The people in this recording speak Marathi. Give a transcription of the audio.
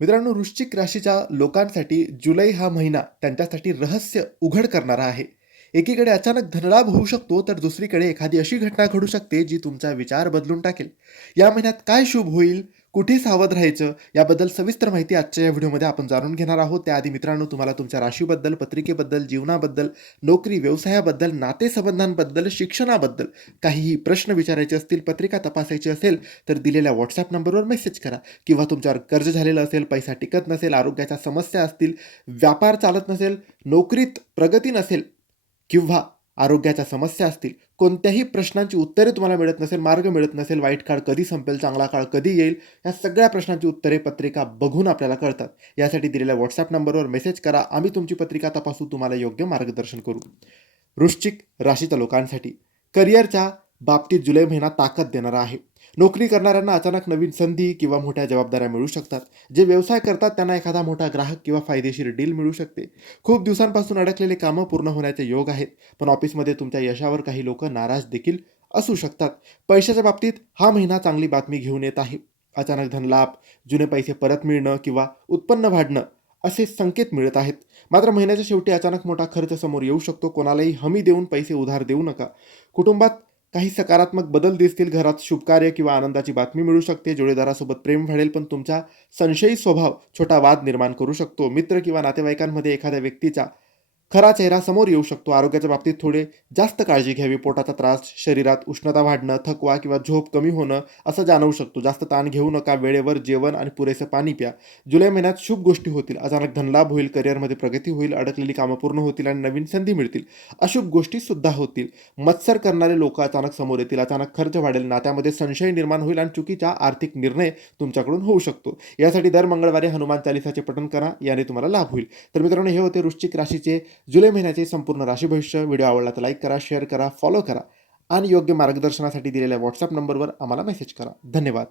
मित्रांनो, वृश्चिक राशीच्या लोकांसाठी जुलै हा महिना त्यांच्यासाठी रहस्य उघड करणारा आहे. एकीकडे अचानक धनलाभ होऊ शकतो, तर दुसरीकडे एखादी अशी घटना घडू शकते, जी तुमचा विचार बदलून टाकेल. या महिन्यात काय शुभ होईल? कुठे सावध राहायचं? याबद्दल सविस्तर माहिती आजच्या या व्हिडिओमध्ये आपण जाणून घेणार आहोत. त्याआधी मित्रांनो, तुम्हाला तुमच्या राशीबद्दल, पत्रिकेबद्दल, जीवनाबद्दल, नोकरी, व्यवसायाबद्दल, नातेसंबंधांबद्दल, शिक्षणाबद्दल काहीही प्रश्न विचारायचे असतील, पत्रिका तपासायची असेल, तर दिलेल्या WhatsApp नंबरवर मेसेज करा. किंवा तुमच्यावर कर्ज झालेलं असेल, पैसा टिकत नसेल, आरोग्याच्या समस्या असतील, व्यापार चालत नसेल, नोकरीत प्रगती नसेल किंवा आरोग्याच्या समस्या असतील, कोणत्याही प्रश्नांची उत्तरे तुम्हाला मिळत नसेल, मार्ग मिळत नसेल, वाईट काळ कधी संपेल, चांगला काळ कधी येईल, या सगळ्या प्रश्नांची उत्तरे पत्रिका बघून आपल्याला कळतात. यासाठी दिलेल्या WhatsApp नंबरवर मेसेज करा. आम्ही तुमची पत्रिका तपासू, तुम्हाला योग्य मार्गदर्शन करू. वृश्चिक राशीच्या लोकांसाठी करिअरच्या बाबतीत जुलै महिना ताकद देणारा आहे. नोकरी करणाऱ्यांना अचानक नवीन संधी किंवा मोठ्या जबाबदाऱ्या मिळू शकतात. जे व्यवसाय करतात त्यांना एखादा मोठा ग्राहक किंवा फायदेशीर डील मिळू शकते. खूप दिवसांपासून अडकलेले कामं पूर्ण होण्याचे योग आहेत. पण ऑफिसमध्ये तुमच्या यशावर काही लोक नाराज देखील असू शकतात. पैशाच्या बाबतीत हा महिना चांगली बातमी घेऊन येत आहे. अचानक धनलाभ, जुने पैसे परत मिळणं किंवा उत्पन्न वाढणं असे संकेत मिळत आहेत. मात्र महिन्याच्या शेवटी अचानक मोठा खर्च समोर येऊ शकतो. कोणालाही हमी देऊन पैसे उधार देऊ नका. कुटुंबात काही सकारात्मक बदल दिसतील. घरात शुभकार्य किंवा आनंदाची बातमी मिळू शकते. जोडीदारासोबत प्रेम वाढेल, पण तुमचा संशयी स्वभाव छोटा वाद निर्माण करू शकतो. मित्र किंवा नातेवाईकांमध्ये एखाद्या व्यक्तीचा खरा चेहरा समोर येऊ शकतो. आरोग्याच्या बाबतीत थोडे जास्त काळजी घ्यावी. पोटाचा त्रास, शरीरात उष्णता वाढणं, थकवा किंवा झोप कमी होणं असं जाणवू शकतो. जास्त ताण घेऊ नका. वेळेवर जेवण आणि पुरेसं पाणी प्या. जुलै महिन्यात शुभ गोष्टी होतील. अचानक धनलाभ होईल, करिअरमध्ये प्रगती होईल, अडकलेली कामं पूर्ण होतील आणि नवीन संधी मिळतील. अशुभ गोष्टी सुद्धा होतील. मत्सर करणारे लोक अचानक समोर येतील. अचानक खर्च वाढेल, नात्यामध्ये संशय निर्माण होईल आणि चुकीचा आर्थिक निर्णय तुमच्याकडून होऊ शकतो. यासाठी दर मंगळवारी हनुमान चालिसाचे पठण करा. याने तुम्हाला लाभ होईल. तर मित्रांनो, हे होते वृश्चिक राशीचे जुलै महिन्याचे संपूर्ण राशी भविष्य. व्हिडिओ आवडला तर लाईक करा, शेअर करा, फॉलो करा आणि योग्य मार्गदर्शनासाठी दिलेल्या WhatsApp नंबरवर आम्हाला मेसेज करा. धन्यवाद.